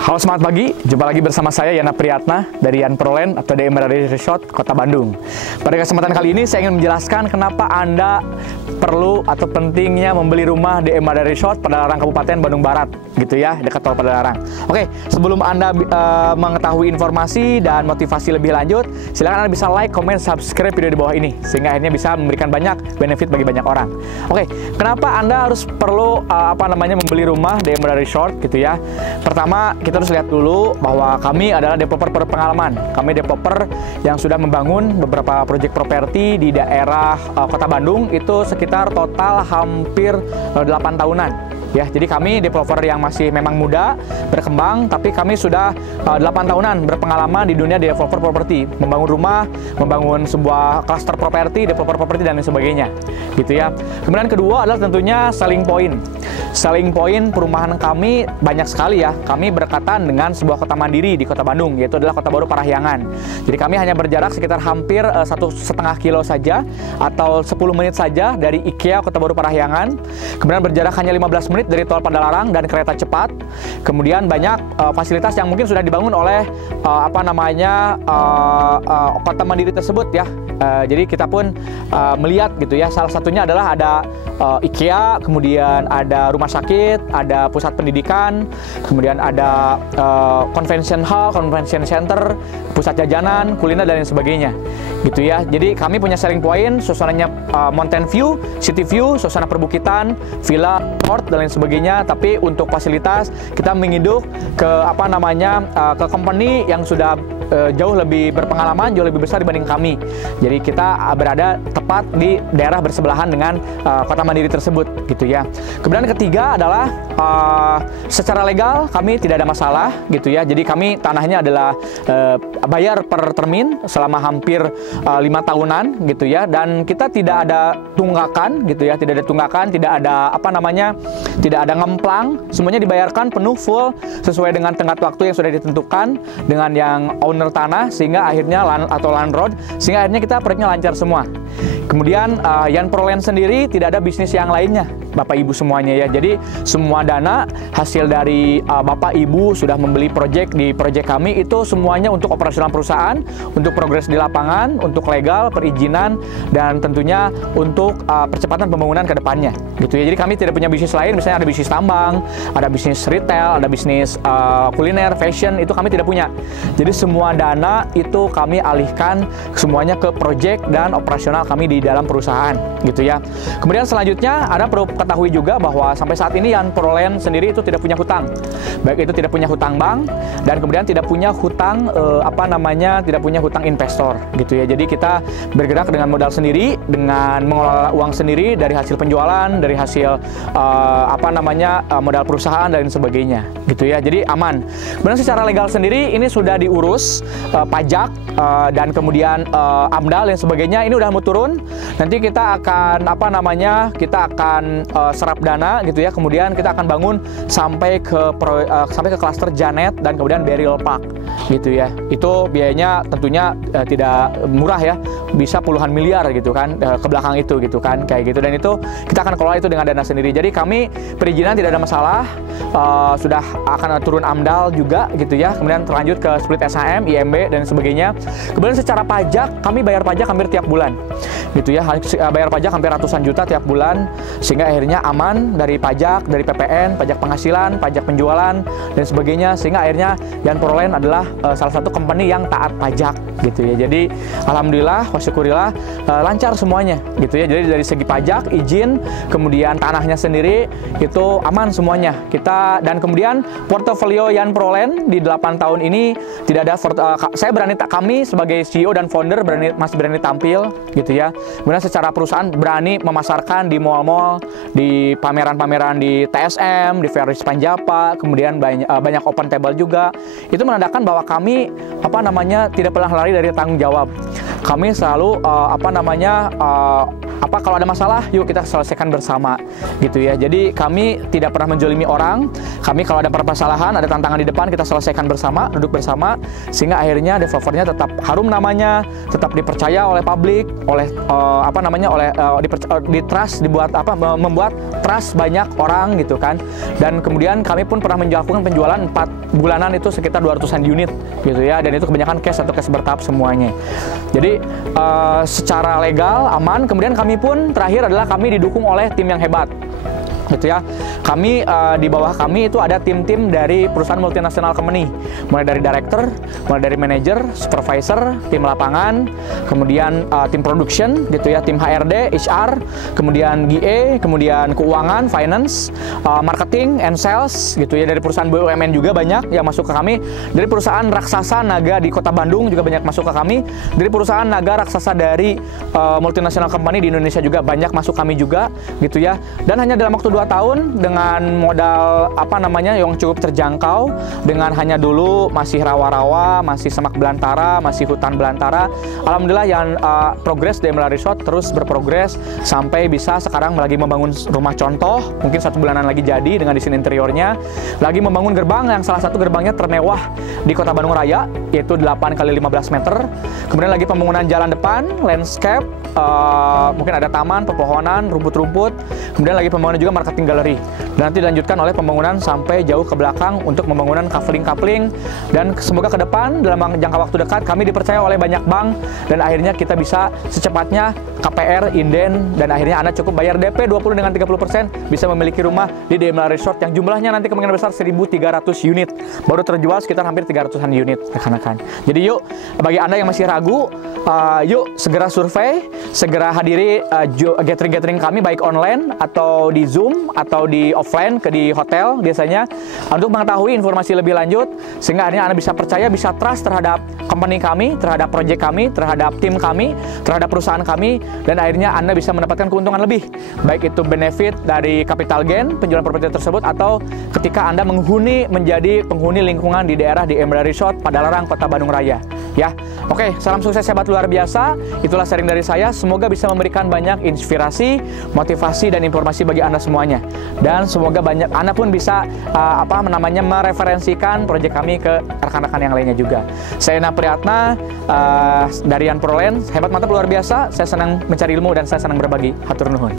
Halo, selamat pagi. Jumpa lagi bersama saya Yana Priyatna dari Yan Proland atau DM Resort Kota Bandung. Pada kesempatan kali ini saya ingin menjelaskan kenapa Anda perlu atau pentingnya membeli rumah di DM Resort Padalarang Kabupaten Bandung Barat, gitu ya, dekat Tol Padalarang. Oke, sebelum Anda mengetahui informasi dan motivasi lebih lanjut, silakan Anda bisa like, comment, subscribe video di bawah ini sehingga akhirnya bisa memberikan banyak benefit bagi banyak orang. Oke, kenapa Anda harus perlu membeli rumah di DM Resort, gitu ya? Pertama, kita harus lihat dulu bahwa kami adalah developer berpengalaman. Kami developer yang sudah membangun beberapa proyek properti di daerah Kota Bandung itu sekitar total hampir 8 tahunan. Ya, jadi kami developer yang masih memang muda, berkembang, tapi kami sudah 8 tahunan berpengalaman di dunia developer properti, membangun rumah, membangun sebuah cluster properti, developer properti dan lain sebagainya, gitu ya. Kemudian kedua adalah tentunya selling point. Selling point perumahan kami banyak sekali ya. Kami berdekatan dengan sebuah kota mandiri di Kota Bandung, yaitu adalah Kota Baru Parahyangan. Jadi kami hanya berjarak sekitar hampir 1,5 kilo saja atau 10 menit saja dari IKEA Kota Baru Parahyangan. Kemudian berjarak hanya 15 menit dari Tol Padalarang dan kereta cepat. Kemudian banyak fasilitas yang mungkin sudah dibangun oleh kota mandiri tersebut ya. Jadi kita pun melihat gitu ya. Salah satunya adalah ada IKEA, kemudian ada rumah sakit, ada pusat pendidikan, kemudian ada convention hall, convention center, pusat jajanan, kuliner dan lain sebagainya, gitu ya. Jadi kami punya selling point, suasananya mountain view, city view, suasana perbukitan, villa, resort dan lain sebagainya. Tapi untuk fasilitas kita menginduk ke ke company yang sudah jauh lebih berpengalaman, jauh lebih besar dibanding kami. Jadi kita berada tepat di daerah bersebelahan dengan kota mandiri tersebut, gitu ya. Kemudian ketiga adalah secara legal kami tidak ada masalah, gitu ya. Jadi kami tanahnya adalah bayar per termin selama hampir 5 tahunan, gitu ya. Dan kita tidak ada tunggakan, gitu ya. Tidak ada tunggakan, tidak ada tidak ada ngemplang. Semuanya dibayarkan penuh full sesuai dengan tenggat waktu yang sudah ditentukan dengan yang owner tanah, sehingga akhirnya landlord, sehingga akhirnya kita proyeknya lancar semua. Kemudian Yan Proland sendiri tidak ada bisnis yang lainnya, Bapak Ibu semuanya ya. Jadi semua dana hasil dari Bapak Ibu sudah membeli proyek di proyek kami itu semuanya untuk operasional perusahaan, untuk progres di lapangan, untuk legal, perizinan, dan tentunya untuk percepatan pembangunan ke depannya, gitu ya. Jadi kami tidak punya bisnis lain, misalnya ada bisnis tambang, ada bisnis retail, ada bisnis kuliner, fashion, itu kami tidak punya. Jadi semua dana itu kami alihkan semuanya ke proyek dan operasional kami di dalam perusahaan, gitu ya. Kemudian selanjutnya ada perlu ketahui juga bahwa sampai saat ini Yan Proland sendiri itu tidak punya hutang, baik itu tidak punya hutang bank dan kemudian tidak punya hutang tidak punya hutang investor, gitu ya. Jadi kita bergerak dengan modal sendiri, dengan mengelola uang sendiri dari hasil penjualan, dari hasil modal perusahaan dan sebagainya, gitu ya. Jadi aman. Kemudian secara legal sendiri ini sudah diurus pajak dan kemudian AMDAL dan sebagainya, ini udah mau turun. Nanti kita akan serap dana, gitu ya. Kemudian kita akan bangun sampai ke klaster Janet dan kemudian Burial Park, gitu ya. Itu biayanya tentunya tidak murah ya, bisa puluhan miliar gitu kan ke belakang itu, gitu kan, kayak gitu. Dan itu kita akan kelola itu dengan dana sendiri. Jadi kami perizinan tidak ada masalah, sudah akan turun AMDAL juga, gitu ya. Kemudian terlanjut ke split SHM, IMB dan sebagainya. Kemudian secara pajak kami bayar pajak hampir tiap bulan, gitu ya. Bayar pajak hampir ratusan juta tiap bulan, sehingga akhirnya aman dari pajak, dari PPN, pajak penghasilan, pajak penjualan dan sebagainya, sehingga akhirnya Yan Proland adalah salah satu company yang taat pajak, gitu ya. Jadi alhamdulillah, wasyukurillah, lancar semuanya, gitu ya. Jadi dari segi pajak, izin, kemudian tanahnya sendiri itu aman semuanya. Dan kemudian portofolio Yan Proland di 8 tahun ini tidak ada kami sebagai CEO dan founder masih berani tampil, gitu ya. Kemudian secara perusahaan berani memasarkan di mall-mall, di pameran-pameran di TSM, di Ferris Panjapa, kemudian banyak open table juga. Itu menandakan bahwa kami tidak pernah lari dari tanggung jawab. Kami selalu Apa kalau ada masalah, yuk kita selesaikan bersama gitu ya. Jadi kami tidak pernah menjolimi orang. Kami kalau ada permasalahan, ada tantangan di depan, kita selesaikan bersama, duduk bersama, sehingga akhirnya developernya tetap harum namanya, tetap dipercaya oleh publik, oleh di trust, membuat trust banyak orang gitu kan. Dan kemudian kami pun pernah melakukan penjualan 4 bulanan itu sekitar 200-an unit gitu ya, dan itu kebanyakan cash atau cash bertahap semuanya. Jadi secara legal aman. Kemudian kami pun terakhir adalah kami didukung oleh tim yang hebat gitu ya. Kami di bawah kami itu ada tim-tim dari perusahaan multinasional company, mulai dari director, mulai dari manager, supervisor, tim lapangan, kemudian tim production gitu ya, tim HRD, HR, kemudian GA, kemudian keuangan, finance, marketing and sales gitu ya. Dari perusahaan BUMN juga banyak yang masuk ke kami. Dari perusahaan raksasa naga di Kota Bandung juga banyak masuk ke kami. Dari perusahaan naga raksasa dari multinasional company di Indonesia juga banyak masuk kami juga gitu ya. Dan hanya dalam waktu 2 tahun dengan modal yang cukup terjangkau, dengan hanya dulu masih rawa-rawa, masih semak belantara, masih hutan belantara. Alhamdulillah yang progres di Emerald Resort terus berprogres sampai bisa sekarang lagi membangun rumah contoh, mungkin 1 bulanan lagi jadi dengan desain interiornya, lagi membangun gerbang yang salah satu gerbangnya termewah di Kota Bandung Raya, yaitu 8 kali 15 meter. Kemudian lagi pembangunan jalan depan, landscape, mungkin ada taman, pepohonan, rumput-rumput. Kemudian lagi pembangunan juga marketing gallery, dan nanti dilanjutkan oleh pembangunan sampai jauh ke belakang untuk pembangunan coupling, dan semoga ke depan dalam jangka waktu dekat kami dipercaya oleh banyak bank, dan akhirnya kita bisa secepatnya KPR, inden, dan akhirnya Anda cukup bayar DP 20 dengan 30% bisa memiliki rumah di Emerald Resort yang jumlahnya nanti kemungkinan besar 1.300 unit, baru terjual sekitar hampir 300-an unit rekan-rekan. Jadi yuk, bagi Anda yang masih ragu, yuk segera survei, segera hadiri gathering kami baik online atau di Zoom atau di offline di hotel biasanya, untuk mengetahui informasi lebih lanjut, sehingga akhirnya Anda bisa percaya, bisa trust terhadap company kami, terhadap project kami, terhadap tim kami, terhadap perusahaan kami, dan akhirnya Anda bisa mendapatkan keuntungan lebih, baik itu benefit dari capital gain penjualan properti tersebut, atau ketika Anda menjadi penghuni lingkungan di daerah di Emerald Resort Padalarang, Kota Bandung Raya ya. Oke, salam sukses hebat luar biasa. Itulah sharing dari saya, semoga bisa memberikan banyak inspirasi, motivasi, dan informasi bagi Anda semuanya, dan semoga Anda pun bisa mereferensikan proyek kami ke rekan-rekan yang lainnya juga. Saya Ena Priyatna dari Yan Prolen, hebat mantap luar biasa. Saya senang mencari ilmu dan saya senang berbagi. Hatur nuhun.